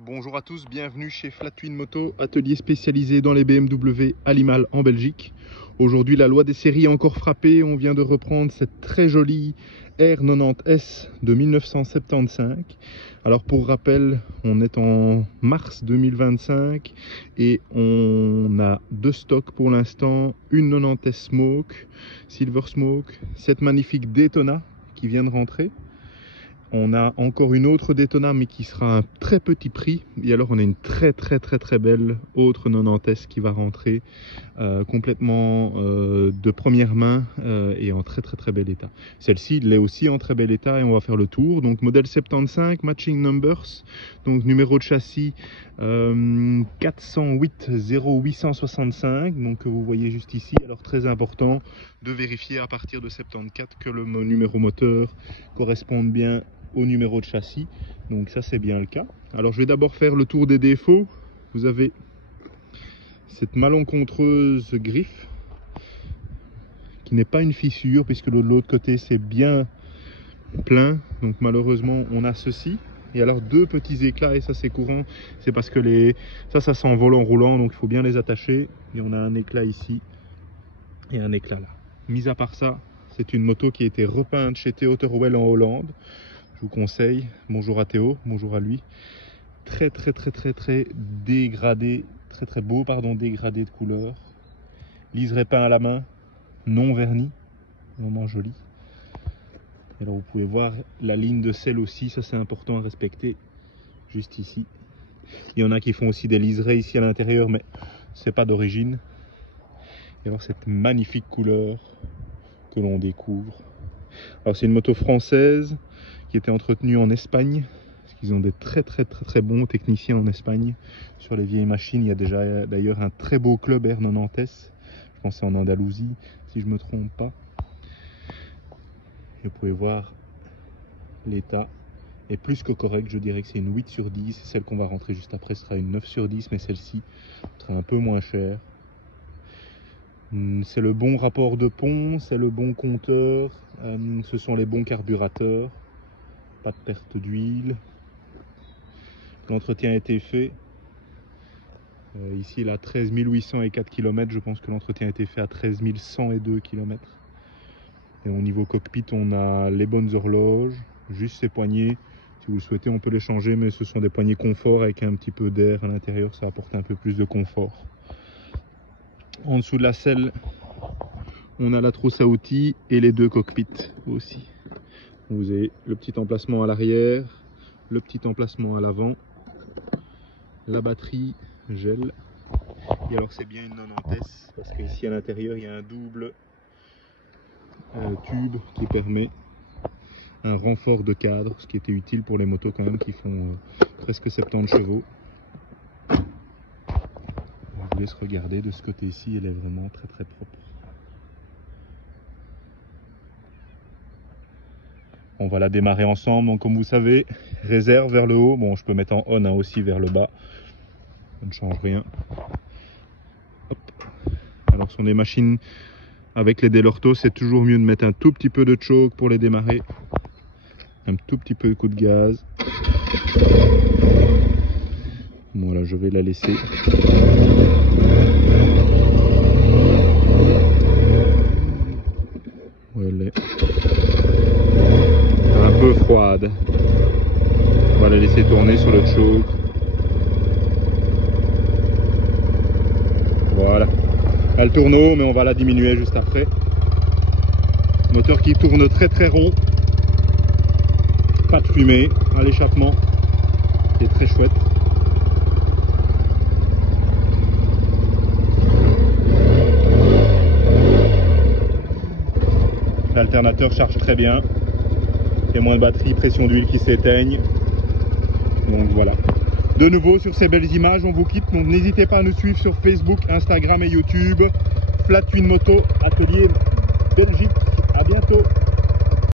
Bonjour à tous, bienvenue chez Flat Twin Moto, atelier spécialisé dans les BMW à Limal en Belgique. Aujourd'hui, la loi des séries a encore frappé. On vient de reprendre cette très jolie R90S de 1975. Alors pour rappel, on est en mars 2025 et on a deux stocks pour l'instant. Une 90S Smoke, Silver Smoke, cette magnifique Daytona qui vient de rentrer. On a encore une autre Daytona mais qui sera un très petit prix. Et alors on a une très belle autre 90S qui va rentrer complètement de première main et en très bel état. Celle-ci elle est aussi en très bel état et on va faire le tour. Donc modèle 75, matching numbers, donc numéro de châssis 408 0865, donc vous voyez juste ici. Alors très important de vérifier à partir de 74 que le numéro moteur corresponde bien au numéro de châssis, donc ça c'est bien le cas. Alors je vais d'abord faire le tour des défauts. Vous avez cette malencontreuse griffe qui n'est pas une fissure puisque de l'autre côté c'est bien plein, donc malheureusement on a ceci. Et alors deux petits éclats, et ça c'est courant, c'est parce que ça s'envole en roulant, donc il faut bien les attacher. Et on a un éclat ici et un éclat là. Mis à part ça, c'est une moto qui a été repeinte chez Theo Teruel en Hollande. Je vous conseille. Bonjour à Théo, bonjour à lui. Très dégradé, très beau pardon, dégradé de couleur. Liseré peint à la main, non verni, vraiment joli. Et alors vous pouvez voir la ligne de selle aussi, ça c'est important à respecter, juste ici. Il y en a qui font aussi des liserés ici à l'intérieur, mais c'est pas d'origine. Et alors cette magnifique couleur que l'on découvre. Alors c'est une moto française qui était entretenue en Espagne, parce qu'ils ont des très bons techniciens en Espagne sur les vieilles machines. Il y a déjà d'ailleurs un très beau club R90S, je pense c'est en Andalousie si je me trompe pas. Et vous pouvez voir l'état est plus que correct, je dirais que c'est une 8 sur 10. Celle qu'on va rentrer juste après sera une 9 sur 10, mais celle-ci sera un peu moins chère. C'est le bon rapport de pont, c'est le bon compteur, ce sont les bons carburateurs, pas de perte d'huile. L'entretien a été fait. Ici il a 13 804 km, je pense que l'entretien a été fait à 13 102 km. Et au niveau cockpit, on a les bonnes horloges, juste ces poignées. Si vous le souhaitez, on peut les changer, mais ce sont des poignées confort avec un petit peu d'air à l'intérieur, ça apporte un peu plus de confort. En dessous de la selle, on a la trousse à outils et les deux cockpits aussi. Vous avez le petit emplacement à l'arrière, le petit emplacement à l'avant, la batterie gel. Et alors c'est bien une 90S parce qu'ici à l'intérieur il y a un double tube qui permet un renfort de cadre, ce qui était utile pour les motos quand même qui font presque 70 chevaux. Je vous laisse regarder de ce côté-ci, elle est vraiment très propre. On va la démarrer ensemble, donc comme vous savez, réserve vers le haut. Bon, je peux mettre en on aussi vers le bas, ça ne change rien. Hop. Alors ce sont des machines avec les Delorto, c'est toujours mieux de mettre un tout petit peu de choke pour les démarrer. Un tout petit peu de coup de gaz. Voilà, je vais la laisser. Elle est un peu froide. On va la laisser tourner sur le choke. Voilà. Elle tourne haut, mais on va la diminuer juste après. Moteur qui tourne très rond. Pas de fumée à l'échappement. C'est très chouette. L'alternateur charge très bien. Il y a moins de batterie, pression d'huile qui s'éteigne. Donc voilà. De nouveau sur ces belles images, on vous quitte. Donc n'hésitez pas à nous suivre sur Facebook, Instagram et YouTube. Flat Twin Moto, atelier Belgique. À bientôt.